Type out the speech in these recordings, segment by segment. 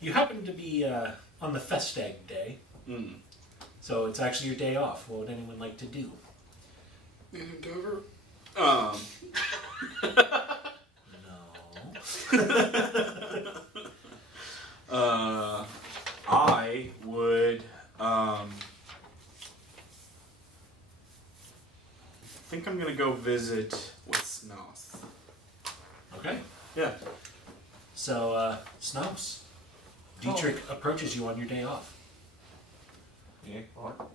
you happen to be on the Festag day. Mm. So it's actually your day off. What would anyone like to do? An endeavor? No. I would, think I'm gonna go visit with Snoth. Okay. Yeah. So, Snows, Dietrich approaches you on your day off. Yeah, what?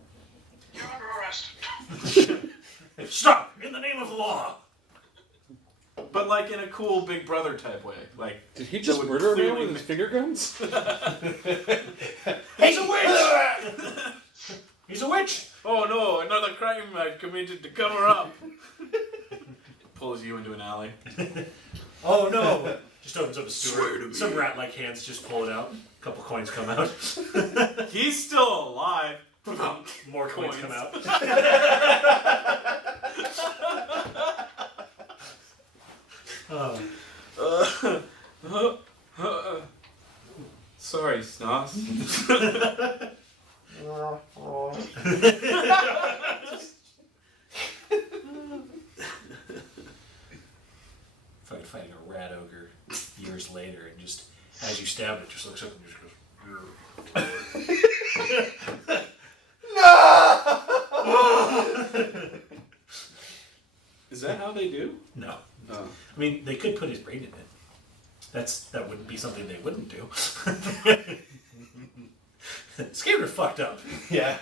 You're under arrest. Stop! In the name of the law! But like in a cool Big Brother type way. Like, Did he just murder a man with his finger guns? He's a witch! He's a witch! oh no, another crime I've committed to cover up. Pulls you into an alley. Oh no! Just opens up a Swear to sewer. me. Some rat-like hands just pull it out. A couple coins come out. He's still alive. More coins come out. Sorry, Snoss. Fucking fighting a rat ogre years later, and just as you stab it, just looks up and just goes. Is that how they do? No. Oh. I mean, they could put his brain in it. That wouldn't be something they wouldn't do. Scared are fucked up. Yeah.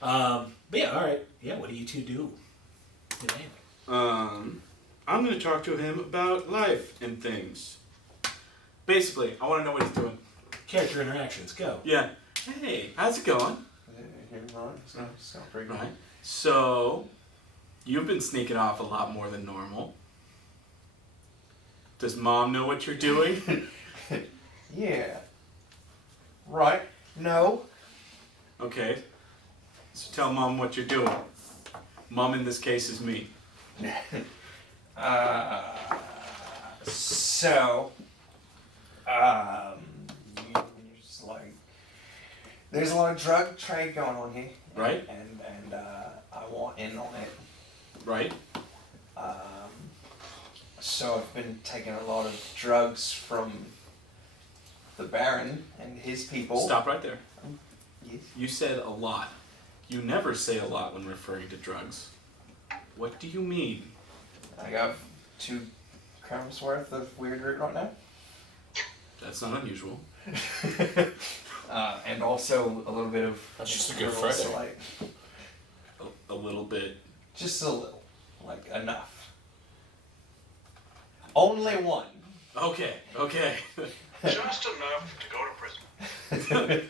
But yeah, all right. Yeah, what do you two do? I'm gonna talk to him about life and things. Basically, I want to know what he's doing. Character interactions, go. Yeah. Hey, how's it going? It's not pretty good. Right. So, you've been sneaking off a lot more than normal. Does Mom know what you're doing? Yeah. Right. No. Okay. So tell Mom what you're doing. Mom in this case is me. So, just like, there's a lot of drug trade going on here, Right? And I want in on it. Right? So I've been taking a lot of drugs from the Baron and his people. Stop right there. Yes. You said a lot. You never say a lot when referring to drugs. What do you mean? I got 2 crowns worth of weird root right now. That's not unusual. And also a little bit of... That's just a good mineral Friday. Light. A little bit. Just a little. Like, enough. Only 1. Okay. Just enough to go to prison.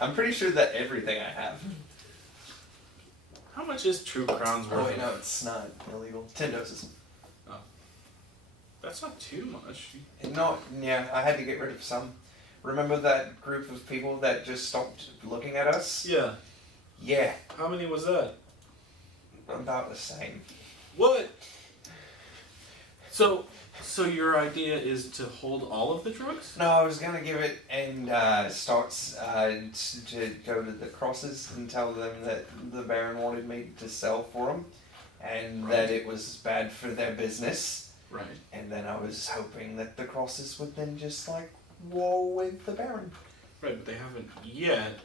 I'm pretty sure that everything I have. How much is True Crown's worth? Oh wait, no, it's not illegal. 10 doses. Oh. That's not too much. No, yeah, I had to get rid of some. Remember that group of people that just stopped looking at us? Yeah. Yeah, How many was that? about the same. What? So your idea is to hold all of the drugs? No, I was gonna give it and start to go to the crosses and tell them that the Baron wanted me to sell for them, and Right. that it was bad for their business. Right. And then I was hoping that the crosses would then just like war with the Baron. Right, but they haven't yet.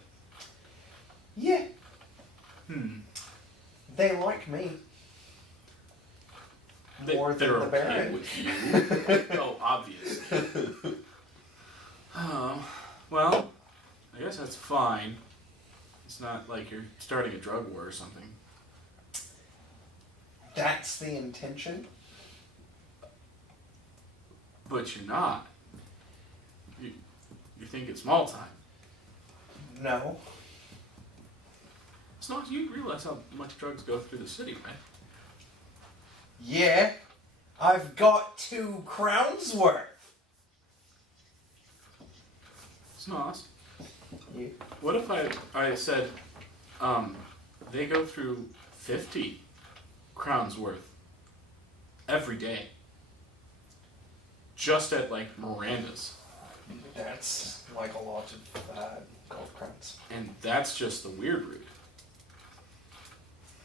Yeah, They, they like me. they're than the okay Baron. with you. Oh, obviously. Oh, well, I guess that's fine. It's not like you're starting a drug war or something. That's the intention. But you're not. You think it's small time. No. It's not, you realize how much drugs go through the city, right? Yeah, I've got 2 crowns worth. It's not. Yeah. What if I said, they go through 50 crowns worth every day? just at like Miranda's. That's like a lot of gold crowns. And that's just the weird route.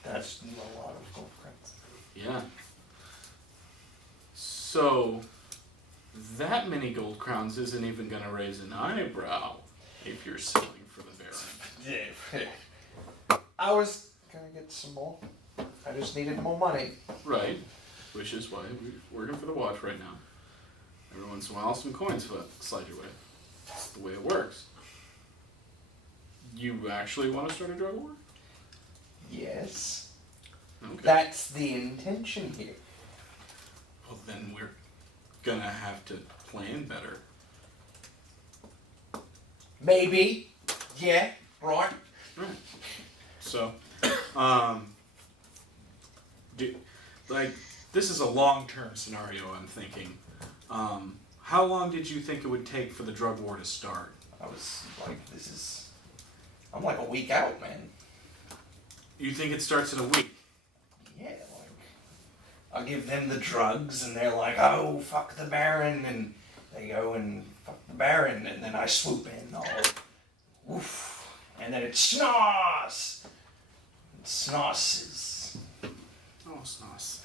That's a lot of gold crowns. Yeah. So, that many gold crowns isn't even going to raise an eyebrow if you're selling for the Baron. Yeah. I was gonna get some more. I just needed more money. Right. Which is why we're working for the watch right now. Every once in a while, some coins slide your way. That's the way it works. You actually want to start a drug war? Yes. Okay. That's the intention here. Well, then we're gonna have to plan better. Maybe. Yeah. Right. Right. So, this is a long-term scenario. I'm thinking. How long did you think it would take for the drug war to start? I was like, I'm like a week out, man. You think it starts in a week? Yeah, like, I give them the drugs, and they're like, oh, fuck the Baron, and they go and fuck the Baron, and then I swoop in, all, oof, and then it's Snoss! Snosses. Oh, it's nice.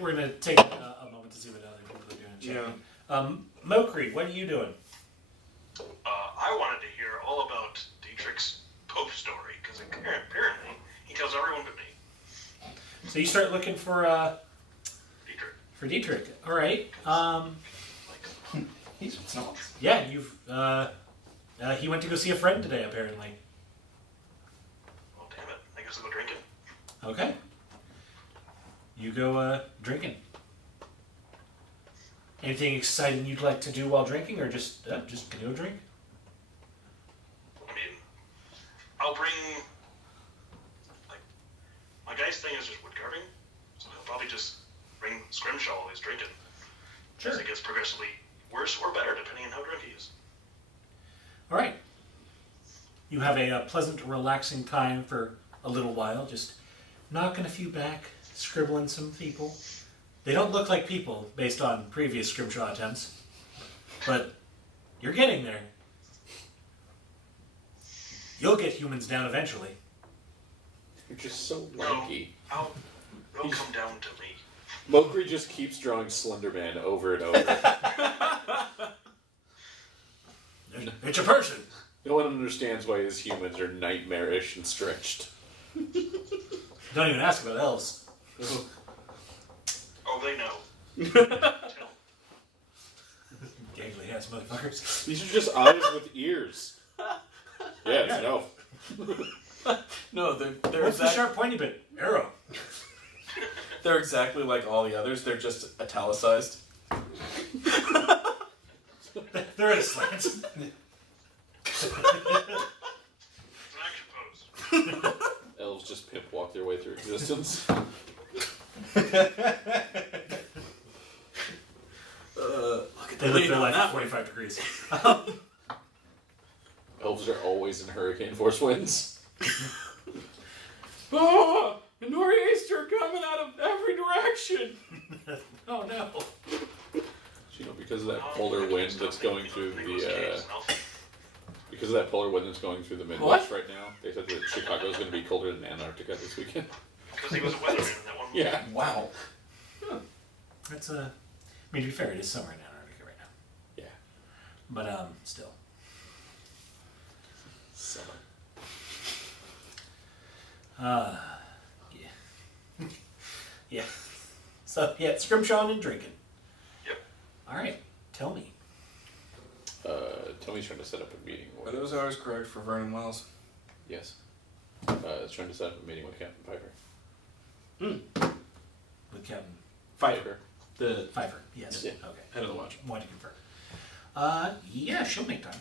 We're gonna take a moment to see what other people are doing. Yeah. Mokri, what are you doing? I wanted to hear all about Dietrich's Pope story, because apparently he tells everyone but me. So you start looking for Dietrich. All right. He's with Snoss. Yeah, you've he went to go see a friend today, apparently. Well, damn it. I guess I'll go drinking. Okay. You go drinking. Anything exciting you'd like to do while drinking, or just go drink? I mean, I'll bring, like, my guy's thing is just wood carving, so he'll probably just bring Scrimshaw while he's drinking. Sure. As it gets progressively worse or better, depending on how drunk he is. All right. You have a pleasant, relaxing time for a little while, just knocking a few back, scribbling some people. They don't look like people based on previous Scrimshaw attempts, but you're getting there. You'll get humans down eventually. You're just so lanky. It'll come down to me. Mokri just keeps drawing Slender Man over and over. It's a person. No one understands why his humans are nightmarish and stretched. Don't even ask about elves. Oh, they know. Gangly ass motherfuckers. These are just eyes with ears. Yeah, it's an elf. No, they're What's the sharp pointy bit? Arrow. they're exactly like all the others. They're just italicized. They're at a slant. It's an action pose. Elves just pimp walk their way through existence. Look at They the live lead their on life that at one. 45 degrees. Elves are always in hurricane force winds. Oh, the nor'easter coming out of every direction. Oh no. You know, because of that polar wind that's going through the because of that polar wind that's going through the Midwest right now, they said that Chicago's going to be colder than Antarctica this weekend. Because he was a weatherman in that one movie. Yeah. Wow. That's I mean, to be fair, it is summer in Antarctica right now. Yeah. But still. Summer. Yeah. Yeah. So yeah, Scrimshaw and drinking. Yep. All right, tell me. Tommy's trying to set up a meeting. Are those hours correct for Vernon Wells? Yes. It's trying to set up a meeting with Captain Piper. With Captain Fighter. The Pfeiffer. Yes. Yeah. Okay. head of the watch. Want to confirm. Yeah, she'll make time.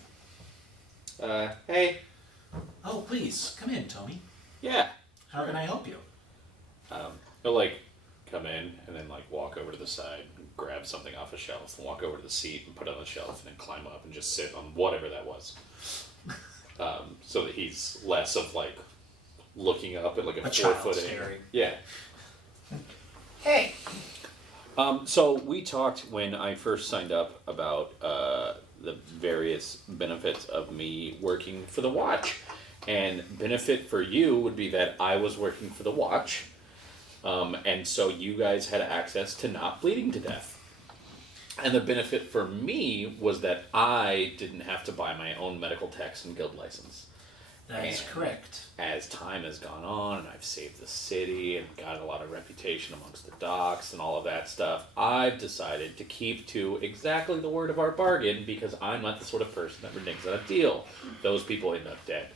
Hey. Oh, please come in, Tommy. Yeah. How can I help you? He'll like come in and then like walk over to the side, grab something off a shelf, and walk over to the seat and put it on the shelf, and then climb up and just sit on whatever that was. So that he's less of like looking up at like a 4 child foot staring. Yeah. Hey. So we talked when I first signed up about the various benefits of me working for the watch. And benefit for you would be that I was working for the watch. And so you guys had access to not bleeding to death. And the benefit for me was that I didn't have to buy my own medical techs and guild license. That is And correct. As time has gone on and I've saved the city and got a lot of reputation amongst the docks and all of that stuff, I've decided to keep to exactly the word of our bargain because I'm not the sort of person that reneges on a deal. Those people end up dead.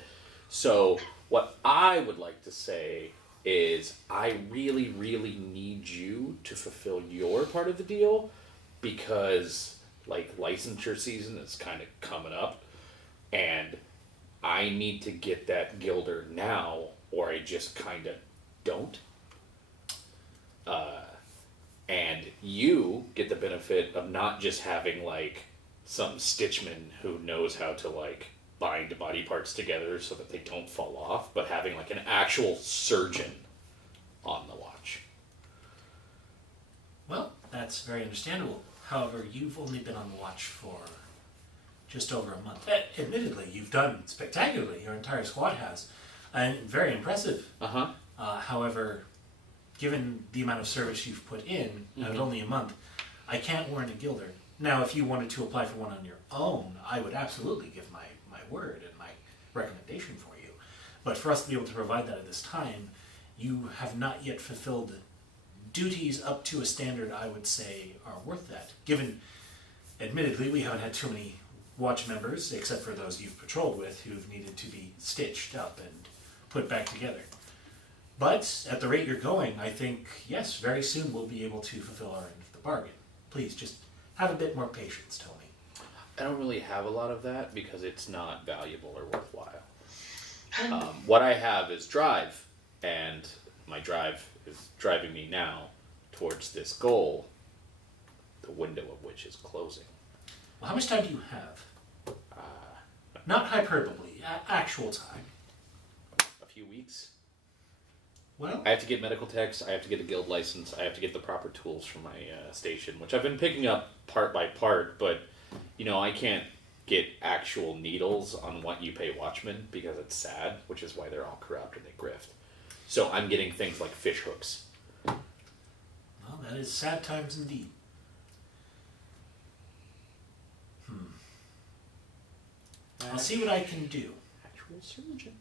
So what I would like to say is I really, really need you to fulfill your part of the deal because like licensure season is kind of coming up and I need to get that gilder now, or I just kind of don't. And you get the benefit of not just having, like, some stitchman who knows how to, like, bind body parts together so that they don't fall off, but having, like, an actual surgeon on the watch. Well, that's very understandable. However, you've only been on the watch for just over a month. Admittedly, you've done spectacularly. Your entire squad has. And very impressive. Uh-huh. However, given the amount of service you've put in, and only a month, I can't warrant a gilder. Now, if you wanted to apply for one on your own, I would absolutely give my word and my recommendation for you. But for us to be able to provide that at this time, you have not yet fulfilled duties up to a standard I would say are worth that. Given, admittedly, we haven't had too many watch members, except for those you've patrolled with, who've needed to be stitched up and put back together. But at the rate you're going, I think, yes, very soon we'll be able to fulfill our end of the bargain. Please, just have a bit more patience, Tony. I don't really have a lot of that because it's not valuable or worthwhile. What I have is drive, and my drive is driving me now towards this goal, the window of which is closing. Well, how much time do you have? Not hyperbole, actual time. A few weeks. Well, I have to get medical techs, I have to get a guild license, I have to get the proper tools from my station, which I've been picking up part by part, but, you know, I can't get actual needles on what you pay watchmen because it's sad, which is why they're all corrupt and they grift. So I'm getting things like fish hooks. well, that is sad times indeed. I'll see what I can do. Actual surgeon.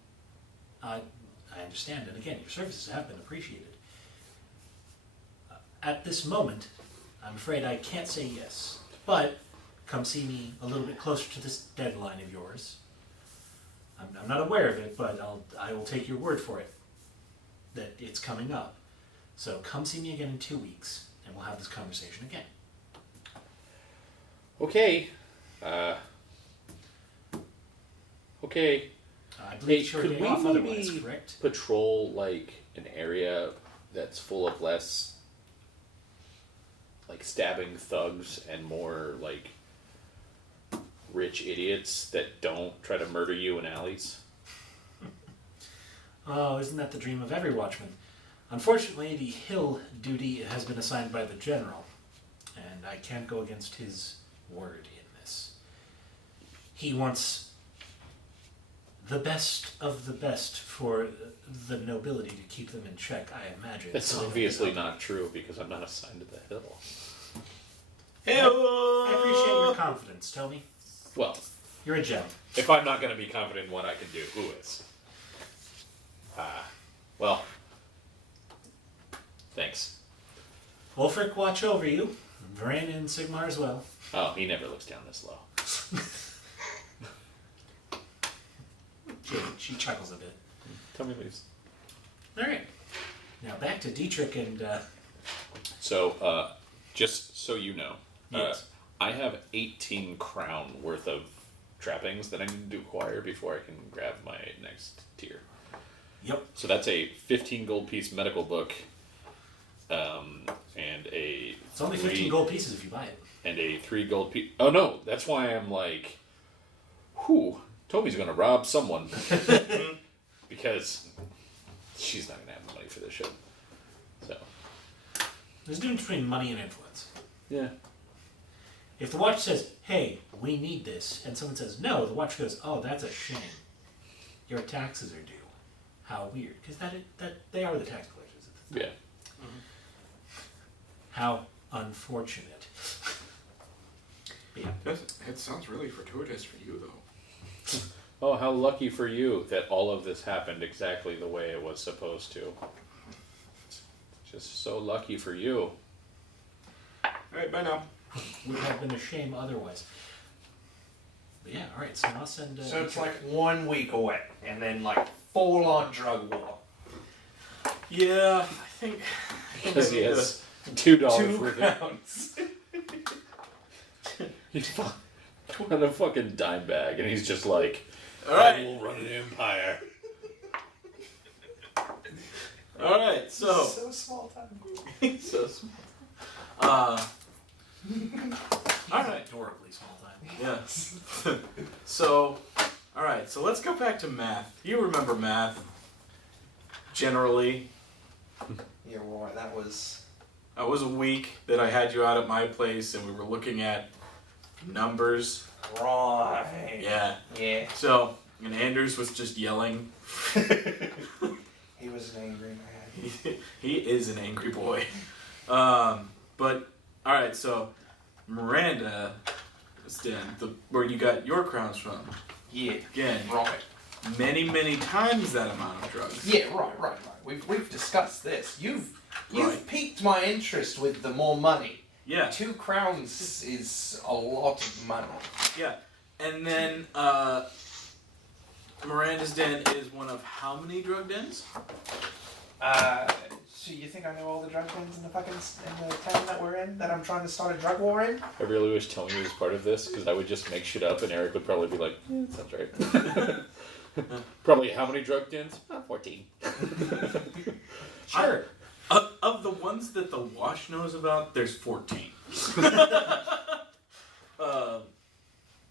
I understand, and again, your services have been appreciated. At this moment, I'm afraid I can't say yes, but come see me a little bit closer to this deadline of yours. I'm not aware of it, but I will take your word for it that it's coming up. So come see me again in 2 weeks, and we'll have this conversation again. Okay. Okay. I believe Hey, it's your could day we off otherwise, maybe correct? patrol, like, an area that's full of less, like, stabbing thugs and more, like, rich idiots that don't try to murder you in alleys? Oh, isn't that the dream of every watchman? Unfortunately, the hill duty has been assigned by the general, and I can't go against his word in this. He wants the best of the best for the nobility to keep them in check, I imagine. That's So they don't obviously get up. not true because I'm not assigned to the hill. I appreciate your confidence, Tony. Well, You're a gem. if I'm not going to be confident in what I can do, who is? Well, thanks. Wolfric, watch over you. Varen and Sigmar as well. Oh, he never looks down this low. She chuckles a bit. Tell me, please. All right. Now back to Dietrich and... So, just so you know, Yes. I have 18 crown worth of trappings that I need to acquire before I can grab my next tier. Yep. So that's a 15 gold piece medical book, and a... It's only 15 gold pieces if you buy it. And a 3 gold piece... Oh no, that's why I'm like... Whew, Toby's gonna rob someone. Because she's not gonna have the money for this shit. So... There's a difference between money and influence. Yeah. If the watch says, "Hey, we need this," and someone says no, the watch goes, "Oh, that's a shame. Your taxes are due." How weird, because that they are the tax collectors. Yeah. How unfortunate. Yeah. It sounds really fortuitous for you, though. Oh, how lucky for you that all of this happened exactly the way it was supposed to. Just so lucky for you. Alright, bye now. Would have been a shame otherwise. But yeah, alright, so I'll send... So it's like 1 week away, and then like full-on drug war. Yeah, I think... Because he has $2 2 worth of... crowns. He's got a fucking dime bag, and he's just like, I Alright, will run an empire. alright, so... So small time. so small. Alright. Adorably small time. Yes. So, alright, so let's go back to math. You remember math, generally. Yeah, right. That was. It was a week that I had you out at my place and we were looking at numbers. Right. Yeah. Yeah. So, and Anders was just yelling. He was an angry man. He is an angry boy. But, alright, so Miranda is where you got your crowns from. Yeah. Again, Right. many times that amount of drugs. Yeah. Right. We've discussed this. You've Right. piqued my interest with the more money. Yeah. 2 crowns is a lot of money. Yeah. And then, Miranda's Den is one of how many drug dens? So you think I know all the drug dens in the town that we're in? That I'm trying to start a drug war in? I really wish Tony was part of this, because I would just make shit up, and Eric would probably be like, that sounds right. Probably how many drug dens? 14. Sure. Of the ones that the Wash knows about, there's 14.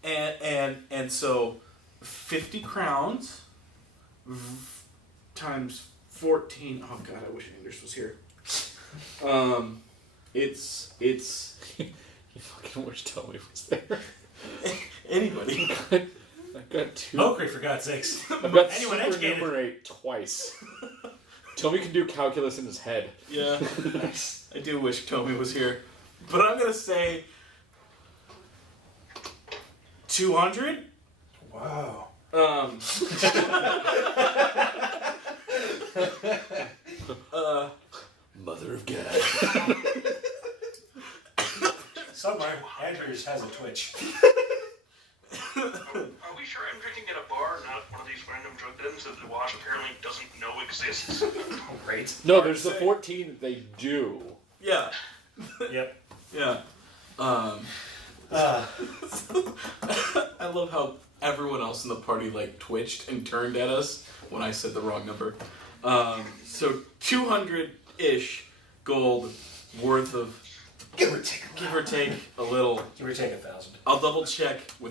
And so 50 crowns times 14. Oh god, I wish Anders was here. It's You fucking wish Tony was there. anybody. I've got 2. Mokri, for God's sakes. I've got Anyone educated. supernumerate twice. Tommy can do calculus in his head. Yeah. I do wish Tommy was here. But I'm gonna say 200? Wow. Mother of God. Somewhere, Andrews has a twitch. Are we sure I'm drinking at a bar, not one of these random drug dens that the Wash apparently doesn't know exists? Great. No, there's the 14 that they do. Yeah. Yep. Yeah. I love how everyone else in the party like twitched and turned at us when I said the wrong number. So 200-ish gold worth of Give or take. give or take a little. Give or take 1,000. I'll double check with